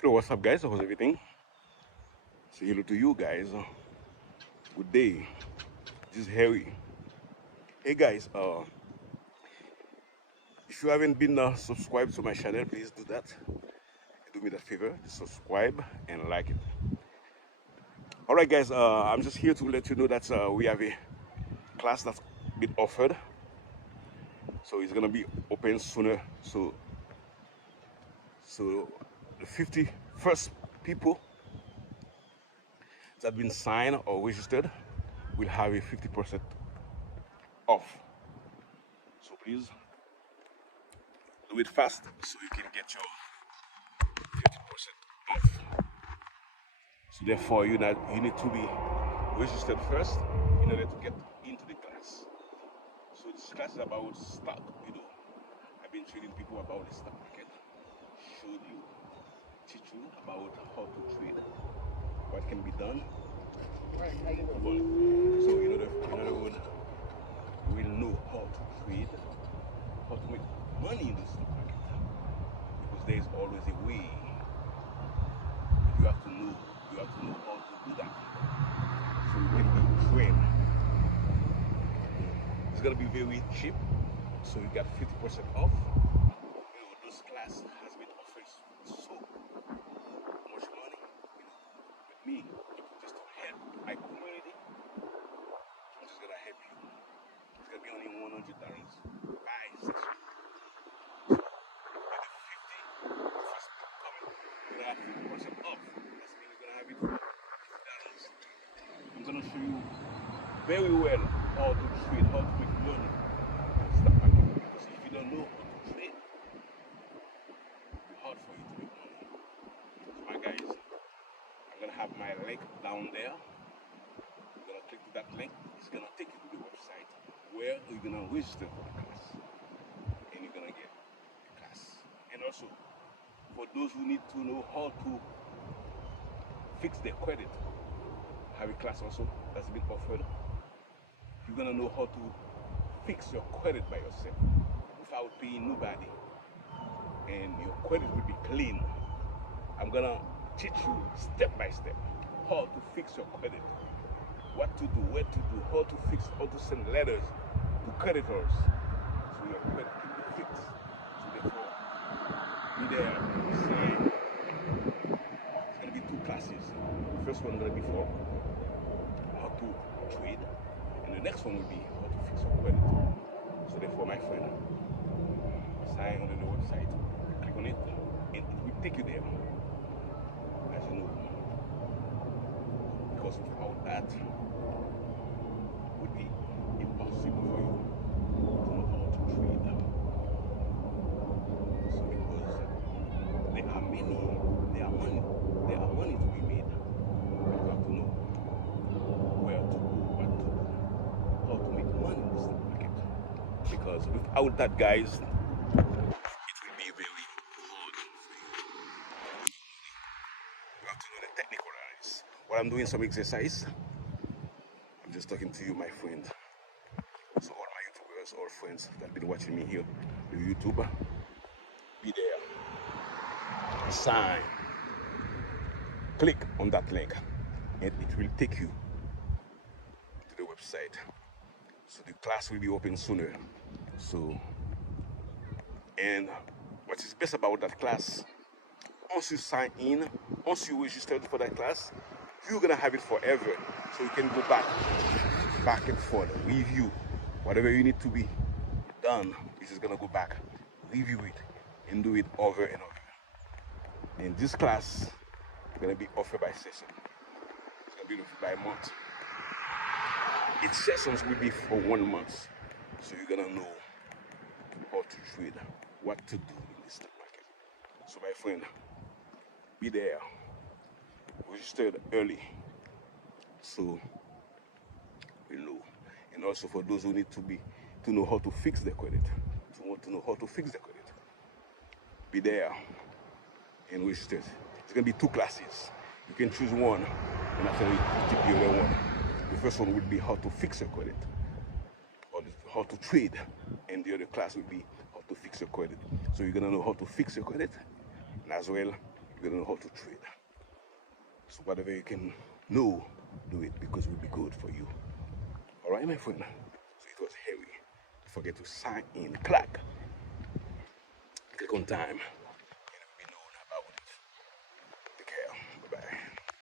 Hello, what's up, guys? How's everything? Say hello to you guys. Good day. This is Harry. Hey, guys. If you haven't been subscribed to my channel, please do that. Do me that favor, subscribe and like it. All right, guys. I'm just here to let you know that we have a class that's been offered, so it's gonna be open sooner. So the 51st people that have been signed or registered will have a 50% off. So please do it fast so you can get your 50% off. So therefore, you need to be registered first in order to get into the class. So this class is about stock. I've been training people about the stock market, showed you, teach you about how to trade, what can be done. So in other words, you will know how to trade, how to make money in the stock market. Because there is always a way. But you have to know how to do that. So you can be trained. It's gonna be very cheap. So you got 50% off. This class has been offered so much money. With me, just to help my community, I'm just gonna help you. It's gonna be only $100 by session. So with the 50 first people coming, you're gonna have 50% off. That's mean you're gonna have it for $50. I'm gonna show you very well how to trade, how to make money in the stock market. Because if you don't know how to trade, it'll be hard for you to make money. So my guys, I'm gonna have my link down there. You're gonna click to that link. It's gonna take you to the website where you're gonna register for the class, and you're gonna get the class. And also, for those who need to know how to fix their credit, I have a class also that's been offered. You're gonna know how to fix your credit by yourself without paying nobody, and your credit will be clean. I'm gonna teach you step by step how to fix your credit, what to do, where to do, how to fix, how to send letters to creditors so your credit can be fixed. So therefore, be there, sign. It's gonna be two classes. The first one gonna be for how to trade, and the next one will be how to fix your credit. So therefore, my friend, sign on the website, click on it, and it will take you there, as you know. Because without that, it would be impossible for you to know how to trade. So because there are money to be made. But you have to know where to go, what to do, how to make money in the stock market. Because without that, guys, it will be very hard for you. You have to know the technical analysis. While I'm doing some exercise, I'm just talking to you, my friend. So all my YouTubers, all friends that have been watching me here, the YouTuber, be there, sign, click on that link, and it will take you to the website. So the class will be open sooner. So, and what is best about that class, once you sign in, once you registered for that class, you're gonna have it forever. So you can go back and forth, review whatever you need to be done. You're just gonna go back, review it, and do it over and over. And this class is gonna be offered by session. It's gonna be offered by month. Each sessions will be for 1 month. So you're gonna know how to trade, what to do in the stock market. So my friend, be there, registered early, so you know. And also for those who need to know how to fix their credit, to want to know how to fix their credit, be there and register. It's gonna be two classes. You can choose one, and after you take the other one. The first one will be how to fix your credit, or how to trade, and the other class will be how to fix your credit. So you're gonna know how to fix your credit, and as well You gotta know how to trade. So whatever you can know, do it because it will be good for you. All right, my friend. So it was Harry. Don't forget to sign in. Click on time.